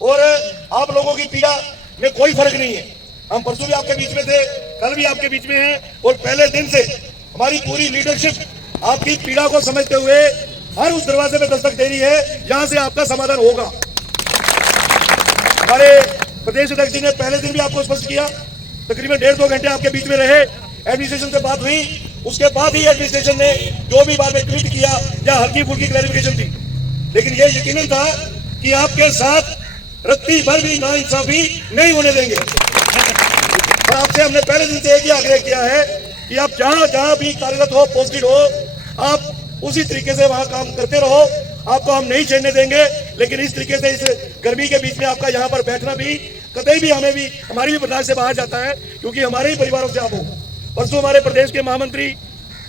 और आप लोगों की पीड़ा में कोई फर्क नहीं है। हम परसों भी आपके बीच में थे, कल भी आपके बीच में हैं और पहले दिन से हमारी पूरी लीडरशिप आपकी पीड़ा को समझते हुए हर उस दरवाजे पे दस्तक दे रही है जहां से आपका समाधान होगा। हमारे प्रदेश अध्यक्ष जी ने पहले दिन भी आपको स्पष्ट किया, तकरीबन 1.5-2 घंटे आपके बीच में रहे, एडमिनिस्ट्रेशन से बात हुई, उसके बाद ही एडमिनिस्ट्रेशन ने जो भी बाद में ट्वीट किया या हल्की फुल्की क्लैरिफिकेशन थी, लेकिन यह यकीनन था कि आपके साथ रत्ती भर भी नाइंसाफी नहीं होने देंगे। और आपसे हमने पहले दिन से एक ही आग्रह किया है कि आप जहां भी कार्यरत हो, पोस्टेड हो, आप उसी तरीके से वहां काम करते रहो, आपको हम नहीं छेड़ने देंगे। लेकिन इस तरीके से इस गर्मी के बीच में आपका यहाँ पर बैठना भी कतई भी हमारी भी बर्दाश्त से बाहर जाता है, क्योंकि हमारे ही परिवारों से आप हो। परसों हमारे प्रदेश के महामंत्री,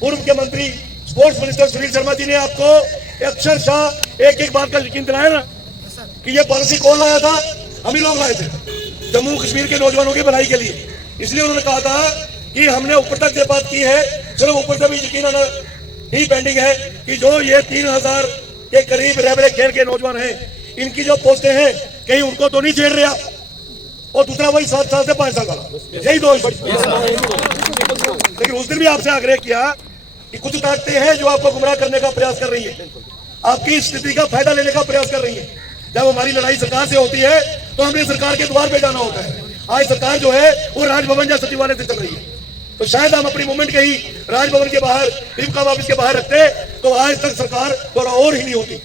पूर्व मुख्यमंत्री, स्पोर्ट्स मिनिस्टर सुनील शर्मा जी ने आपको अक्षरशः एक बात का यकीन दिलाया ना कि ये पॉलिसी कौन लाया था? हम ही लोग लाए थे, जम्मू कश्मीर के नौजवानों की भलाई के लिए। इसलिए उन्होंने कहा था कि हमने ऊपर तक ये बात की है, चलो ऊपर से भी यकीन ही पेंडिंग है कि जो ये 3000 के करीब रेबरे खेल के नौजवान हैं, इनकी जो पोस्टें हैं कहीं उनको तो नहीं छेड़ रहे आप। और दूसरा वही 7 साल से 5 साल वाला, यही दो। लेकिन उस दिन भी आपसे आग्रह किया कि कुछ ताकतें हैं जो आपको गुमराह करने का प्रयास कर रही है, आपकी स्थिति का फायदा लेने का प्रयास कर रही है। जब हमारी लड़ाई सरकार से होती है तो हमें सरकार के द्वार पे जाना होता है। आज सरकार जो है वो राजभवन या सचिवालय से चल रही है, तो शायद हम अपनी मूवमेंट कहीं राजभवन के बाहर, पीएम ऑफिस के बाहर रखते तो आज तक सरकार थोड़ा और ही नहीं होती।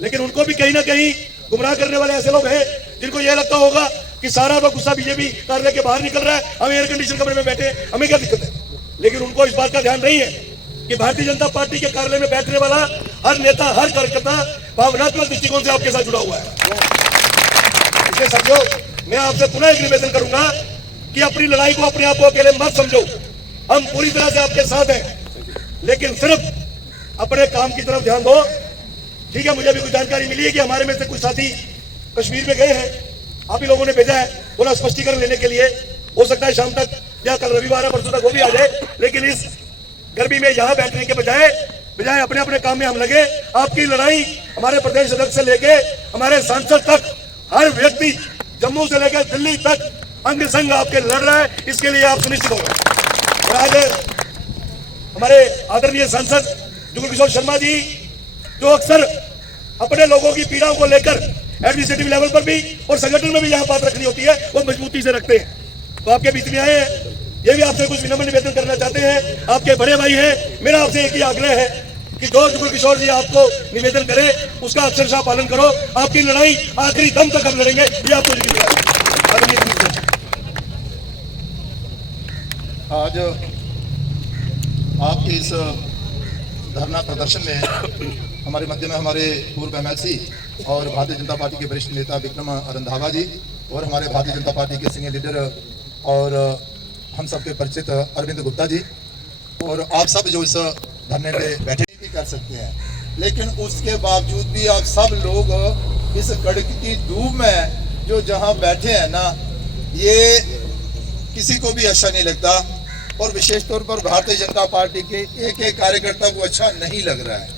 लेकिन उनको भी कहीं ना कहीं गुमराह करने वाले ऐसे लोग हैं जिनको यह लगता होगा कि सारा वह गुस्सा बीजेपी कार्यालय के बाहर निकल रहा है, हम एयर कंडीशन कमरे में बैठे, हमें क्या दिक्कत है। लेकिन उनको इस बात का ध्यान नहीं है कि भारतीय जनता पार्टी के कार्यालय में बैठने वाला हर नेता, हर कार्यकर्ता भावनात्मक दृष्टिकोण से आपके साथ जुड़ा हुआ है। इसलिए समझो, मैं आपसे पुनः एक निवेदन करूंगा कि अपनी लड़ाई को अपने आप को अकेले मत समझो। हम पूरी तरह से आपके साथ हैं, लेकिन सिर्फ अपने काम की तरफ ध्यान दो। ठीक है, मुझे भी कुछ जानकारी मिली है कि हमारे में से कुछ साथी कश्मीर में गए हैं, आप ही लोगों ने भेजा है थोड़ा स्पष्टीकरण लेने के लिए। हो सकता है शाम तक या कल रविवार है, परसों तक वो भी आ जाए। लेकिन इस गर्मी में यहाँ बैठने के बजाय अपने अपने काम में हम लगे। आपकी लड़ाई हमारे प्रदेश अध्यक्ष से लेके हमारे सांसद तक, हर व्यक्ति जम्मू से लेकर दिल्ली तक अंग संग आपके लड़ रहा है, इसके लिए आप सुनिश्चित होगा। और आज हमारे आदरणीय सांसद जुगल किशोर शर्मा जी, जो अक्सर अपने लोगों की पीड़ाओं को लेकर एडमिनिस्ट्रेटिव लेवल पर भी और संगठन में भी यहाँ बात रखनी होती है, वो मजबूती से रखते हैं, तो आपके बीच में आए हैं। ये भी आपसे कुछ विनम्र निवेदन करना चाहते हैं, आपके बड़े भाई हैं। मेरा आपसे एक ही आग्रह है कि जो जुगल किशोर जी आपको निवेदन करें उसका अक्षरशः पालन करो। आपकी लड़ाई आखिरी दम तक हम लड़ेंगे, ये आपको यकीन दिलाएं। आज आपके इस धरना प्रदर्शन में हमारे मध्य में हमारे पूर्व एमएलसी और भारतीय जनता पार्टी के वरिष्ठ नेता विक्रम रंधावा जी और हमारे भारतीय जनता पार्टी के सीनियर लीडर और हम सबके परिचित अरविंद गुप्ता जी, और आप सब जो इस धरने पे बैठे भी कर सकते हैं, लेकिन उसके बावजूद भी आप सब लोग इस कड़क की धूप में जो जहां बैठे हैं ना, ये किसी को भी अच्छा नहीं लगता। और विशेष तौर पर भारतीय जनता पार्टी के एक एक कार्यकर्ता को अच्छा नहीं लग रहा है।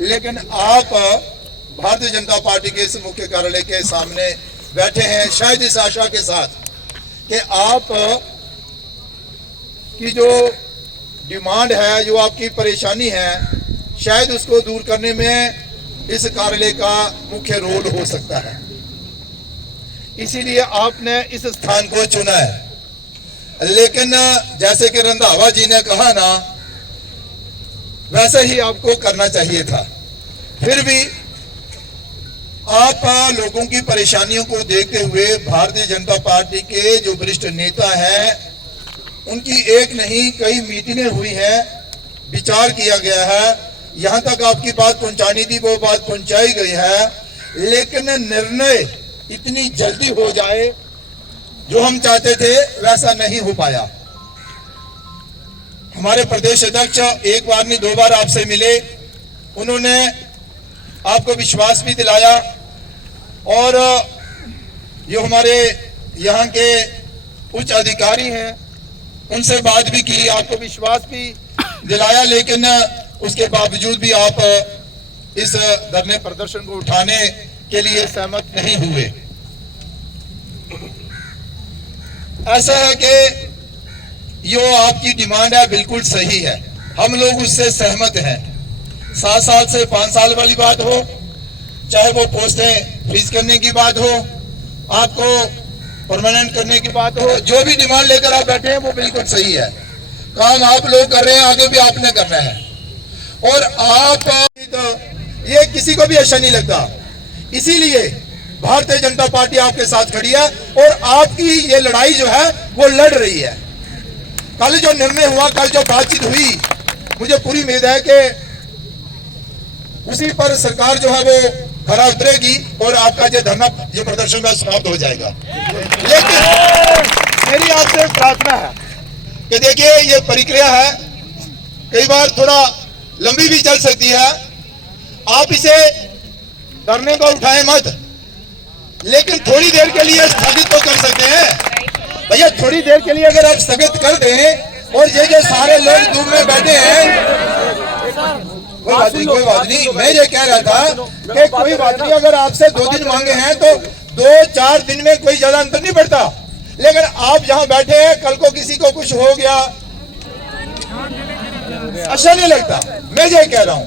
लेकिन आप भारतीय जनता पार्टी के इस मुख्य कार्यालय के सामने बैठे हैं शायद इस आशा के साथ कि आप की जो डिमांड है, जो आपकी परेशानी है, शायद उसको दूर करने में इस कार्यालय का मुख्य रोल हो सकता है। इसीलिए आपने इस स्थान को चुना है। लेकिन जैसे कि रंधावा जी ने कहा ना, वैसे ही आपको करना चाहिए था। फिर भी आप लोगों की परेशानियों को देखते हुए भारतीय जनता पार्टी के जो वरिष्ठ नेता हैं, उनकी एक नहीं कई मीटिंगें हुई हैं, विचार किया गया है, यहां तक आपकी बात पहुंचानी थी वो बात पहुंचाई गई है। लेकिन निर्णय इतनी जल्दी हो जाए जो हम चाहते थे वैसा नहीं हो पाया। हमारे प्रदेश अध्यक्ष एक बार नहीं 2 बार आपसे मिले, उन्होंने आपको विश्वास भी दिलाया और जो हमारे यहाँ के उच्च अधिकारी हैं उनसे बात भी की, आपको विश्वास भी दिलाया, लेकिन उसके बावजूद भी आप इस धरने प्रदर्शन को उठाने के लिए सहमत नहीं हुए। ऐसा है कि जो आपकी डिमांड है बिल्कुल सही है, हम लोग उससे सहमत हैं। 7 साल से 5 साल वाली बात हो, चाहे वो पोस्टें फ्रीज करने की बात हो, आपको परमानेंट करने की बात हो, जो भी डिमांड लेकर आप बैठे हैं वो बिल्कुल सही है। काम आप लोग कर रहे हैं, आगे भी आपने करना है और आप तो ये किसी को भी अच्छा नहीं लगता। इसीलिए भारतीय जनता पार्टी आपके साथ खड़ी है और आपकी ये लड़ाई जो है वो लड़ रही है। कल जो निर्णय हुआ, कल जो बातचीत हुई, मुझे पूरी उम्मीद है कि उसी पर सरकार जो है वो खरा उतरेगी और आपका जो धरना जो प्रदर्शन में समाप्त हो जाएगा। लेकिन मेरी आपसे प्रार्थना है कि देखिए ये प्रक्रिया है, कई बार थोड़ा लंबी भी चल सकती है। आप इसे धरने को उठाएं मत, लेकिन थोड़ी देर के लिए स्थगित तो कर सकते हैं। भैया थोड़ी देर के लिए अगर आप स्थगित कर दें और ये जो सारे लोग धूप में बैठे हैं, कोई बात नहीं। मैं ये कह रहा था कि कोई बात नहीं, अगर आपसे 2 दिन मांगे हैं तो 2-4 दिन में कोई ज्यादा अंतर नहीं पड़ता, लेकिन आप जहां बैठे हैं कल को किसी को कुछ हो गया अच्छा नहीं लगता। मैं ये कह रहा हूं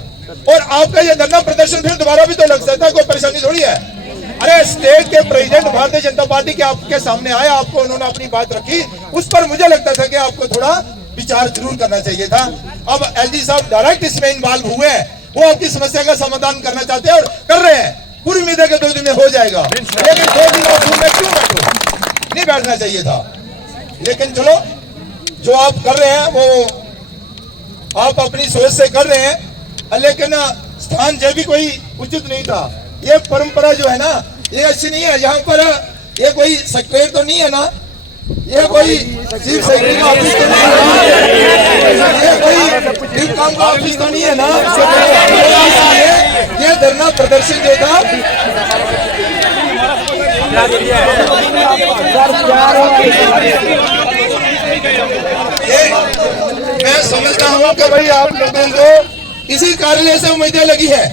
और आपका ये धरना प्रदर्शन फिर दोबारा भी तो लग सकता है, कोई परेशानी थोड़ी है। अरे स्टेट के प्रेसिडेंट भारतीय जनता पार्टी के आपके सामने आए, आपको उन्होंने अपनी बात रखी, उस पर मुझे लगता था कि आपको थोड़ा विचार जरूर करना चाहिए था। अब एलजी साहब डायरेक्ट इसमें इन्वॉल्व हुए हैं, वो आपकी समस्या का समाधान करना चाहते हैं और कर रहे हैं। पूरी उम्मीद है कि 2 दिन में हो जाएगा, लेकिन 2 दिन और में क्यों बैठो, नहीं बैठना चाहिए था। लेकिन चलो जो आप कर रहे हैं वो आप अपनी सोच से कर रहे हैं, लेकिन स्थान जो भी कोई उचित नहीं था। ये परंपरा जो है ना ये अच्छी नहीं है। यहाँ पर ये कोई सेक्रेटरी तो नहीं है ना, ये कोई चीफ सेक्रेटरी का ऑफिस तो नहीं है ना, ये कोई चीफ काम का ऑफिस तो नहीं है ना। ये धरना प्रदर्शन जो था ये मैं समझता हूँ कि भाई आप लोगों को इसी कार्यालय से उम्मीदें लगी है।